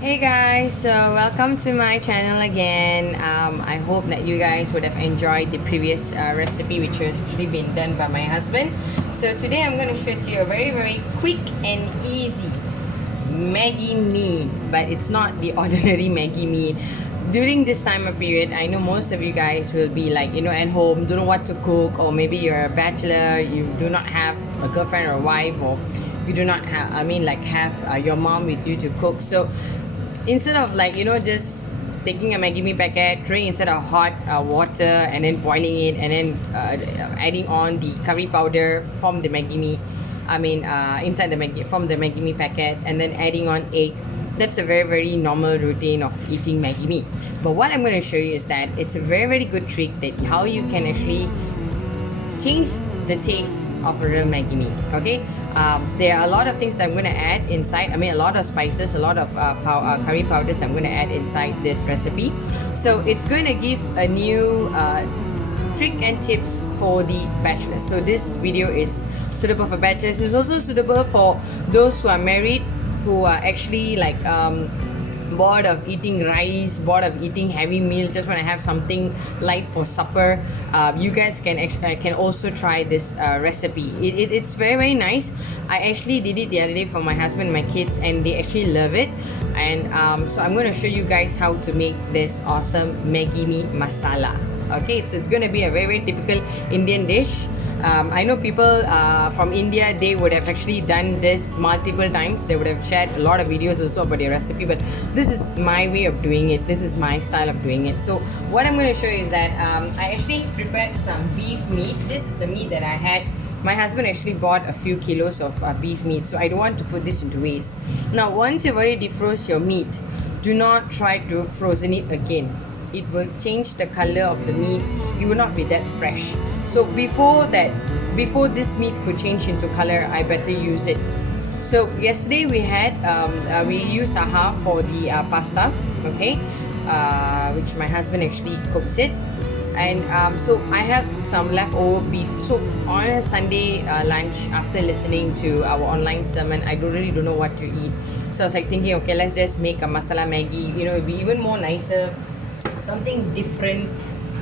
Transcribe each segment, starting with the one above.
Hey guys, so welcome to my channel again. I hope that you guys would have enjoyed the previous recipe which has actually been done by my husband. So today I'm going to show to you a very quick and easy Maggi Mee, but it's not the ordinary Maggi Mee. During this time of period, I know most of you guys will be like, at home, don't know what to cook, or maybe you're a bachelor, you do not have a girlfriend or a wife, or you do not have, have your mom with you to cook. So instead of just taking a Maggi Mee packet, throwing inside of hot water and then boiling it and then adding on the curry powder from the Maggi Mee, inside the Maggi from the Maggi Mee packet and then adding on egg. That's a very normal routine of eating Maggi Mee. But what I'm going to show you is that it's a very good trick that how you can actually change the taste of a real Maggi Mee. Okay, there are a lot of things that I'm going to add inside. A lot of spices, a lot of curry powders that I'm going to add inside this recipe. So it's going to give a new trick and tips for the bachelors. So this video is suitable for bachelors. It's also suitable for those who are married, who are actually bored of eating rice, bored of eating heavy meal, just want to have something light for supper. You guys can also try this recipe. It's very nice. I actually did it the other day for my husband and my kids, and they actually love it. And so I'm going to show you guys how to make this awesome Maggi Mee masala. Okay, so it's going to be a very typical Indian dish. I know people from India, they would have actually done this multiple times. They would have shared a lot of videos also about their recipe, but this is my way of doing it. This is my style of doing it. So what I'm going to show you is that I actually prepared some beef meat. This is the meat that I had. My husband actually bought a few kilos of beef meat, so I don't want to put this into waste. Now, once you've already defrost your meat, do not try to frozen it again. It will change the color of the meat. It will not be that fresh. So before this meat could change into color, I better use it. So yesterday we used a half for the pasta, okay, which my husband actually cooked it. And so I have some leftover beef. So on a Sunday lunch, after listening to our online sermon, I really don't know what to eat. So I was thinking, okay, let's just make a masala Maggi. It'll be even more nicer, something different,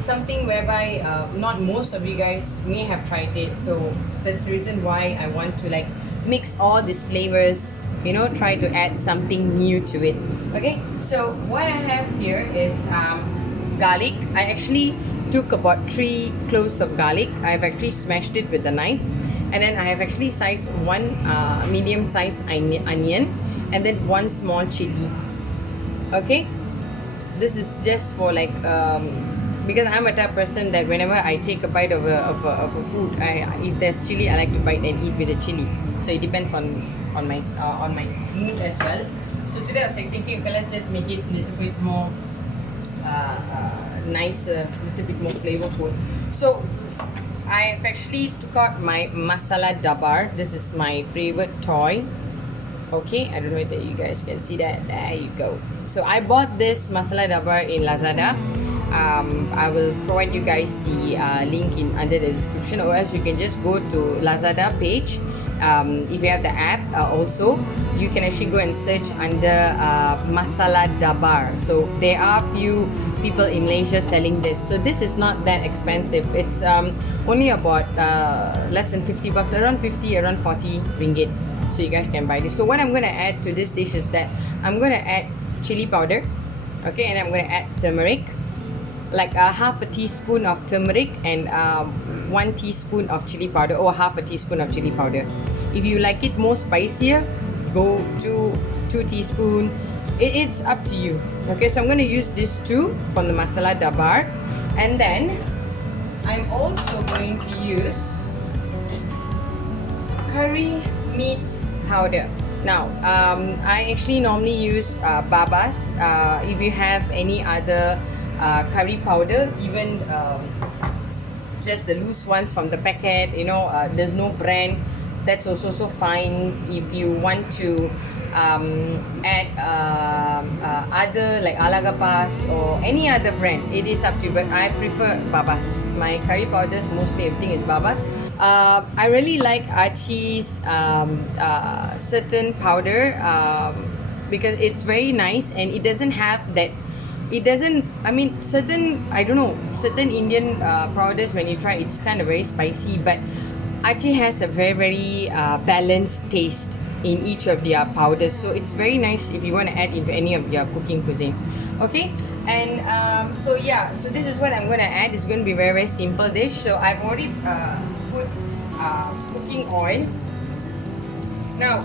something whereby not most of you guys may have tried it. So that's the reason why I want to mix all these flavors, try to add something new to it. Okay, so what I have here is garlic. I actually took about 3 cloves of garlic. I've actually smashed it with a knife, and then I have actually sized one medium sized onion, and then 1 small chili. Okay, this is just for because I'm a type of person that whenever I take a bite of a food, if there's chili, I like to bite and eat with the chili. So it depends on my mood as well. So today I was thinking, okay, let's just make it a little bit more nicer, a little bit more flavorful. So I've actually took out my masala dabar. This is my favorite toy. Okay, I don't know if you guys can see that. There you go. So I bought this masala dabar in Lazada. I will provide you guys the link under the description, or else you can just go to Lazada page. If you have the app, also you can actually go and search under masala dabar. So there are few people in Malaysia selling this. So this is not that expensive. It's only about less than 50 bucks, around 40 ringgit. So you guys can buy this. So what I'm going to add to this dish is that I'm going to add chili powder, okay, and I'm going to add turmeric, like half a teaspoon of turmeric and 1 teaspoon of chili powder, or half a teaspoon of chili powder. If you like it more spicier, go to 2 teaspoon. It's up to you. Okay, so I'm going to use this 2 from the masala dabar, and then I'm also going to use curry meat powder. Now, I actually normally use babas. If you have any other curry powder, even just the loose ones from the packet, there's no brand, that's also so fine. If you want to add other like Alagapas or any other brand, it is up to you, but I prefer babas. My curry powders, mostly everything is babas. I really like Archie's certain powder. because it's very nice and it doesn't have that. It doesn't. I mean, certain, I don't know, certain Indian powders, when you try, it's kind of very spicy, but Achi has a very very balanced taste in each of their powders, so it's very nice if you want to add into any of your cooking cuisine. Okay, and so yeah, so this is what I'm going to add. It's going to be very very simple dish. So I've already put cooking oil. Now,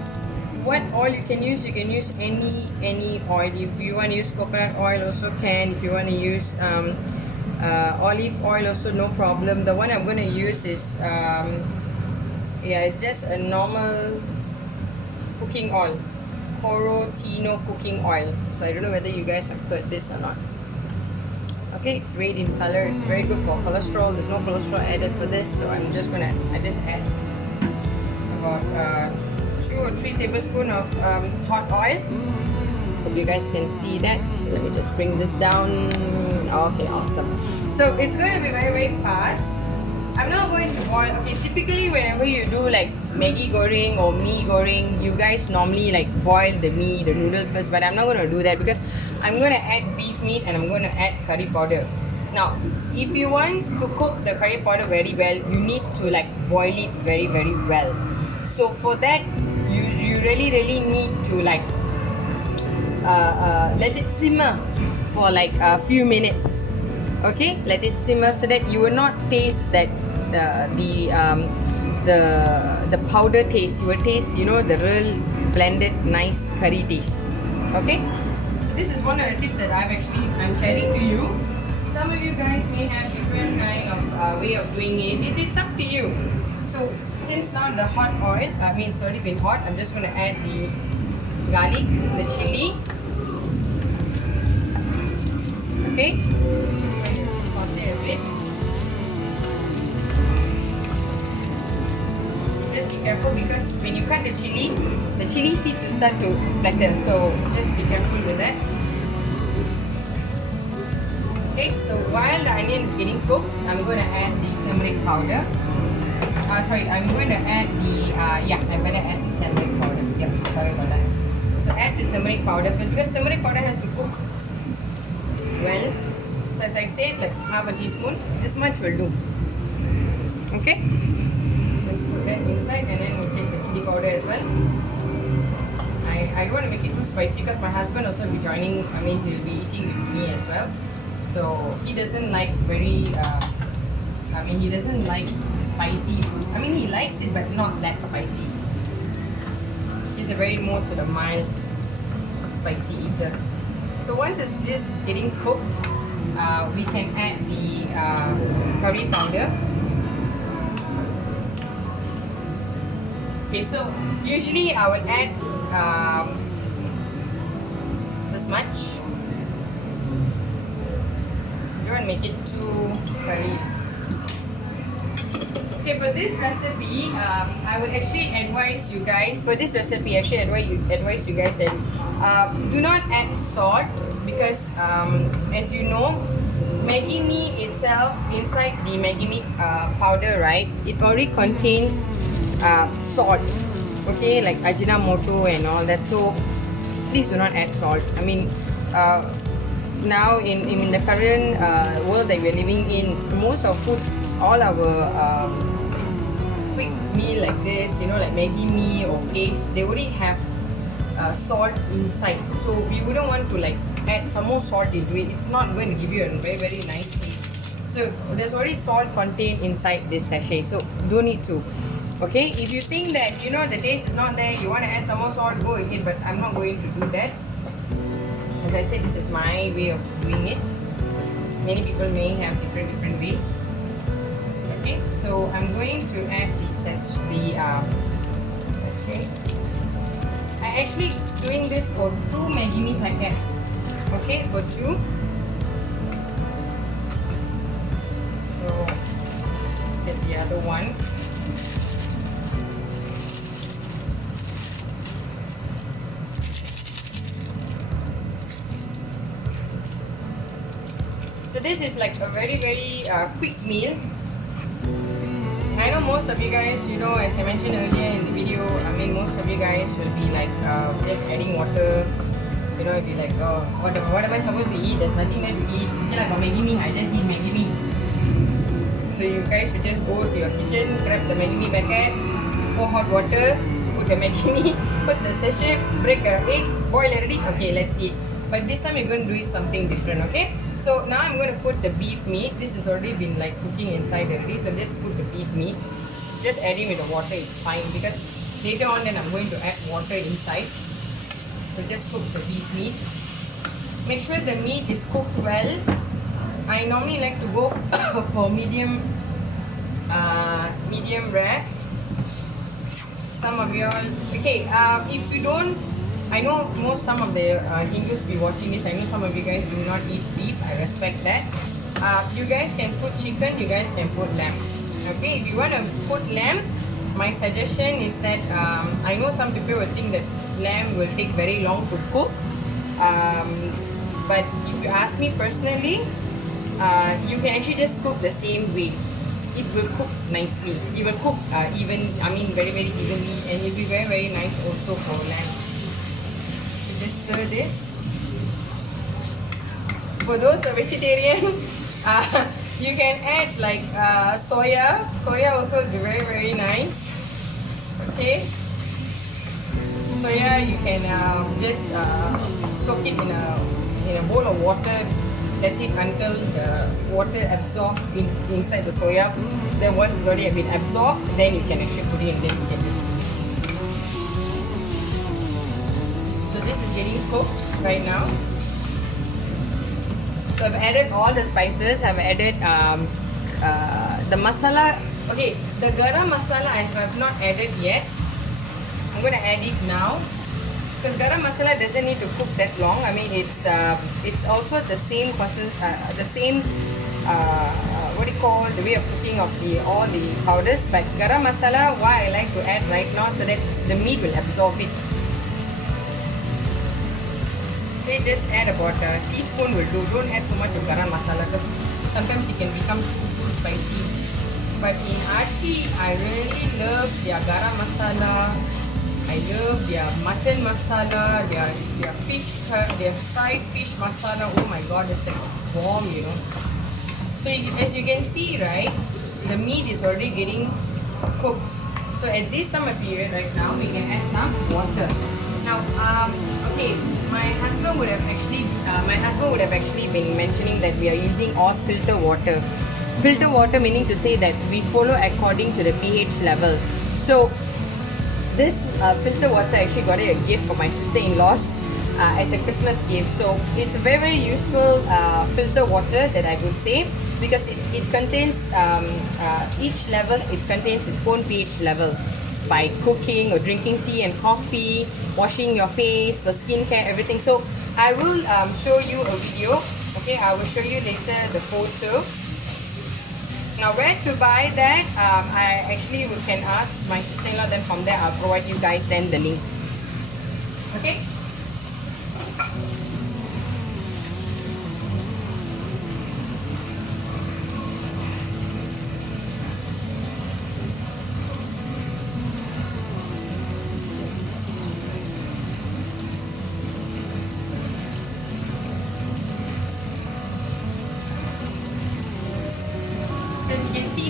what oil you can use? You can use any oil. If you want to use coconut oil, also can. If you want to use olive oil, also no problem. The one I'm going to use is yeah, it's just a normal cooking oil, Corotino cooking oil. So I don't know whether you guys have heard this or not. Okay, it's red in color. It's very good for cholesterol. There's no cholesterol added for this, so I just add about 2 or 3 tablespoons of hot oil. Hope you guys can see that. Let me just bring this down. Okay, awesome. So it's going to be very very fast. I'm not going to boil. Okay, typically whenever you do like Maggi goreng or mee goreng, you guys normally like boil the mee, the noodle first, but I'm not going to do that because I'm going to add beef meat and I'm going to add curry powder. Now, if you want to cook the curry powder very well, you need to like boil it very very well. So for that, you really really need to like let it simmer for like a few minutes. Okay, let it simmer so that you will not taste that the powder taste. You will taste, you know, the real blended nice curry taste. Okay, so this is one of the tips that I'm sharing to you. Some of you guys may have different kind of way of doing it. It's up to you. So since now the hot oil, I mean it's already been hot, I'm just going to add the garlic, the chili. Okay, saute a bit. Just be careful because when you cut the chili seeds will start to splatter, so just be careful with that. Okay, so while the onion is getting cooked, I'm going to add the turmeric powder. I'm going to add the I'm going to add the turmeric powder. Yep, sorry about that. So add the turmeric powder first because turmeric powder has to cook well. So as I said, like half a teaspoon, this much will do. Okay, let's put that inside and then we'll take the chili powder as well. I don't want to make it too spicy because my husband also will be joining. I mean, he'll be eating with me as well. So he doesn't like he doesn't like spicy food. I mean, he likes it, but not that spicy. He's a very more to the mild spicy eater. So once this getting cooked, we can add the curry powder. Okay, so usually I will add this much. You don't make it too curry. Okay, for this recipe, I would actually advise you guys. For this recipe, advise you guys that do not add salt because, as you know, Maggi Mee itself, inside the Maggi Mee powder, right? It already contains salt. Okay, like Ajinomoto and all that. So please do not add salt. I mean, now in the current world that we're living in, most of foods, all our quick meal like this, you know, like Maggi Mee or paste, they already have salt inside. So we wouldn't want to like add some more salt into it. It's not going to give you a very very nice taste. So there's already salt contained inside this sachet, so don't need to. Okay, if you think that, you know, the taste is not there, you want to add some more salt, go ahead, but I'm not going to do that. As I said, this is my way of doing it. Many people may have different ways. Okay, so I'm going to add the sachet. I'm actually doing this for 2 Maggi Mee packets. Okay, for 2. So get the other one. So this is like a very very quick meal. I know most of you guys, you know, as I mentioned earlier in the video, I mean most of you guys will be like just adding water You know, if you're like, oh, what am I supposed to eat? There's nothing there to eat. Okay, like Maggi Mee, I just eat Maggi Mee. So you guys should just go to your kitchen, grab the Maggi Mee packet, pour hot water, put the Maggi Mee, put the sachet, break the egg, boil already. Okay, let's eat. But this time we're going to do it something different, okay? So now I'm going to put the beef meat. This has already been like cooking inside already. So just put the beef meat. Just adding with the water, it's fine because later on then I'm going to add water inside. So just cook the beef meat. Make sure the meat is cooked well. I normally like to go for medium rare. Some of you all, okay, if you don't, I know some of the Hindus be watching this. I know some of you guys do not eat beef. I respect that. You guys can put chicken, you guys can put lamb. Okay, if you want to put lamb, my suggestion is that I know some people will think that lamb will take very long to cook. But if you ask me personally, you can actually just cook the same way. It will cook nicely. It will cook very evenly, and it will be very, very nice also for lamb. So just stir this. For those who are vegetarian, you can add like soya. Soya also be very, very nice. Okay. Soya you can just soak it in a bowl of water. Let it until the water absorbs inside the soya. Then once it's already a bit absorbed, then you can actually put it in. Then you can just cook it. So this is getting cooked right now. So I've added all the spices. I've added the masala. Okay, the garam masala I have not added yet. I'm going to add it now. Because garam masala doesn't need to cook that long. I mean, it's also the same the way of cooking of all the powders. But garam masala, why I like to add right now so that the meat will absorb it. They just add about a teaspoon will do. Don't add so much of garam masala because sometimes it can become too spicy. But in Archie, I really love their garam masala. I love their mutton masala, their fish, their fried fish masala. Oh my god, it's like a bomb, you know. So as you can see, right, the meat is already getting cooked. So at this time of period right now, we can add some water. Now, okay, my husband would have actually been mentioning that we are using all filter water. Filter water meaning to say that we follow according to the pH level. So this filter water, I actually got it a gift for my sister-in-laws as a Christmas gift. So it's a very, very useful filter water that I would say, because it contains each level, it contains its own pH level. By cooking or drinking tea and coffee, washing your face, for skincare, everything. So I will show you a video. Okay, I will show you later the photo. Now where to buy that, I actually can ask my sister-in-law, then from there I'll provide you guys then the link. Okay?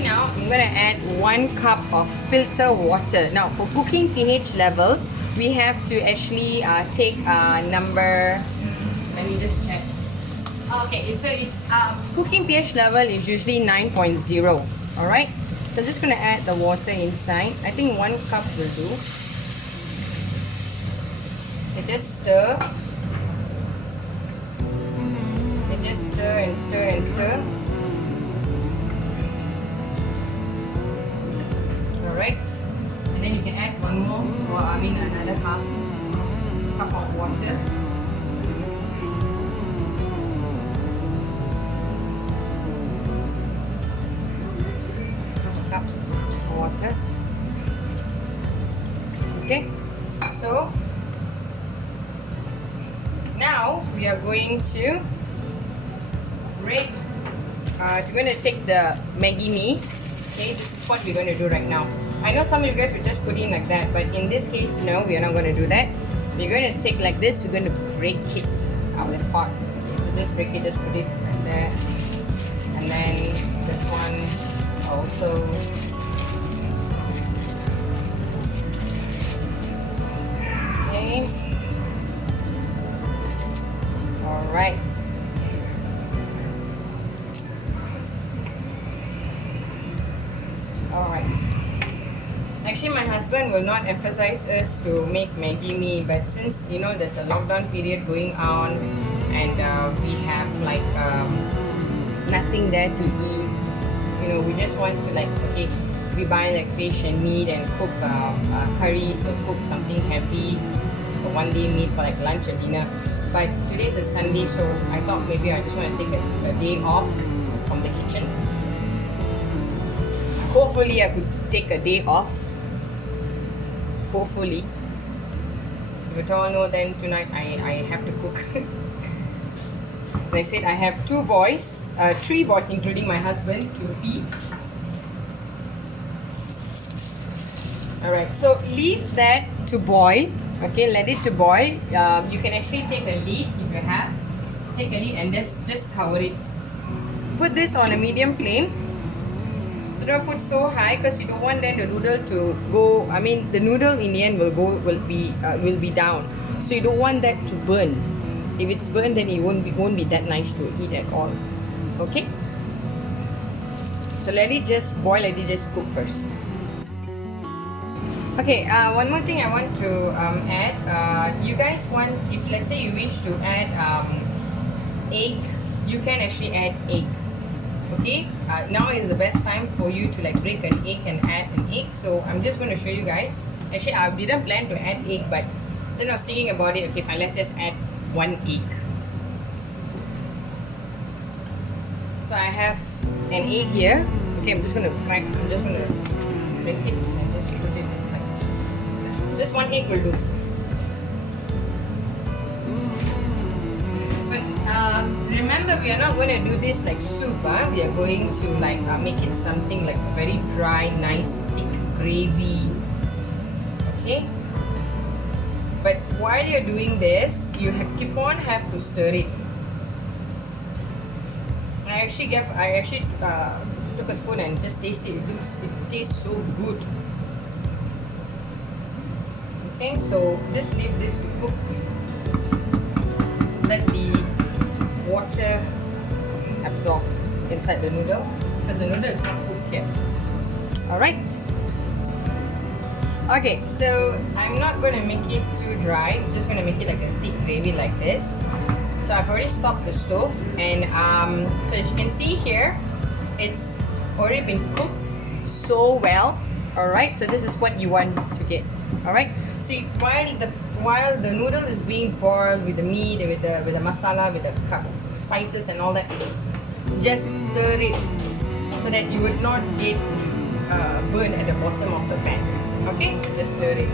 Now I'm going to add 1 cup of filter water. Now for cooking pH level, we have to actually take number, let me just check. Okay, so it's cooking pH level is usually 9.0. Alright, so I'm just going to add the water inside. I think 1 cup will do. You just stir. You just stir and stir and stir. Alright, and then you can add one more, or another half cup of water. Half a cup of water. Okay, so now we are going to break. We're going to take the Maggi Mee. Okay, this is what we're going to do right now. I know some of you guys will just put in like that, but in this case, no, we are not going to do that. we're going to take like this, we're going to break it. Oh, it's hot. Okay, so just break it, just put it like that. And then this one also. Okay. Alright. Alright. Actually, my husband will not emphasize us to make Maggi Mee, but since you know there's a lockdown period going on, and we have like nothing there to eat, you know, we just want to like, okay, we buy like fish and meat and cook curry, so cook something heavy, a one-day meal for like lunch or dinner. But today's a Sunday, so I thought maybe I just want to take a day off from the kitchen. Hopefully I could take a day off. Hopefully. If at all no, then tonight I have to cook. As I said, I have 3 boys including my husband to feed. Alright, so leave that to boil. Okay, let it to boil. You can actually take a lid if you have. Take a lid and just cover it. Put this on a medium flame. Do not put so high because you don't want then the noodle to go. I mean, the noodle in the end will be down. So you don't want that to burn. If it's burned, then it won't be that nice to eat at all. Okay. So let it just boil. Let it just cook first. Okay. One more thing I want to add. You guys want, if let's say you wish to add egg, you can actually add egg. Okay, now is the best time for you to like break an egg and add an egg. So I'm just going to show you guys. Actually, I didn't plan to add egg, but then I was thinking about it. Okay, fine, let's just add 1 egg. So I have an egg here. Okay, I'm just going to break it and just put it inside. Just 1 egg will do. Remember, we are not going to do this like soup. We are going to like make it something like very dry, nice, thick gravy. Okay. But while you're doing this, you keep on have to stir it. I actually took a spoon and just tasted it. It tastes so good. Okay, so just leave this to cook. Let the water absorb inside the noodle because the noodle is not cooked yet. Alright. Okay, so I'm not going to make it too dry. I'm just going to make it like a thick gravy like this. So I've already stopped the stove, and so as you can see here, it's already been cooked so well. Alright, so this is what you want to get. Alright, so while the noodle is being boiled with the meat, with the masala, with the spices and all that, just stir it so that you would not get burn at the bottom of the pan. Okay, so just stir it.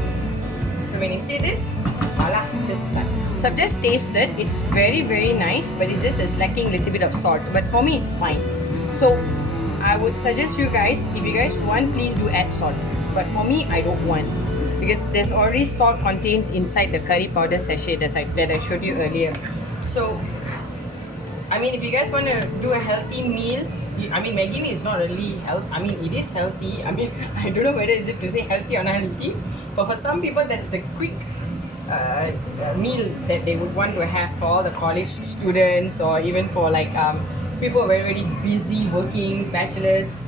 So when you see this, voila, this is done. So I've just tasted. It's very, very nice, but it's just lacking a little bit of salt. But for me, it's fine. So I would suggest you guys, if you guys want, please do add salt. But for me, I don't want, because there's already salt contains inside the curry powder sachet that I showed you earlier. So I mean, if you guys want to do a healthy meal, I mean, Maggi Mee is not really health. I mean, it is healthy. I mean, I don't know whether is it to say healthy or not healthy, but for some people, that's a quick meal that they would want to have for all the college students, or even for like people who are very, very busy working bachelors.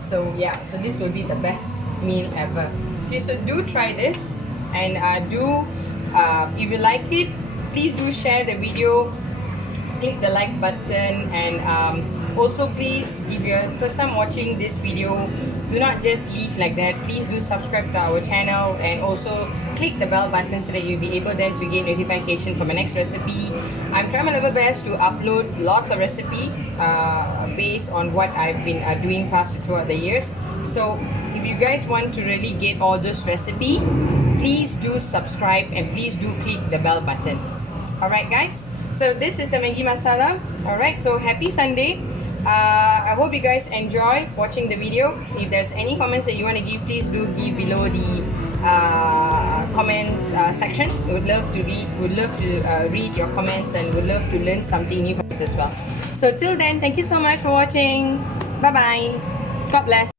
So yeah, so this will be the best meal ever. Okay, so do try this, and if you like it, please do share the video, click the like button, and also please, if you're first time watching this video, do not just leave like that. Please do subscribe to our channel, and also click the bell button so that you'll be able then to get notification for my next recipe. I'm trying my level best to upload lots of recipe based on what I've been doing past throughout the years. So if you guys want to really get all this recipe, please do subscribe and please do click the bell button. Alright guys, so this is the Maggi Masala. Alright, so happy Sunday. I hope you guys enjoy watching the video. If there's any comments that you want to give, please do give below the comments section. We would love to read your comments, and would love to learn something new from us as well. So till then, thank you so much for watching. Bye bye. God bless.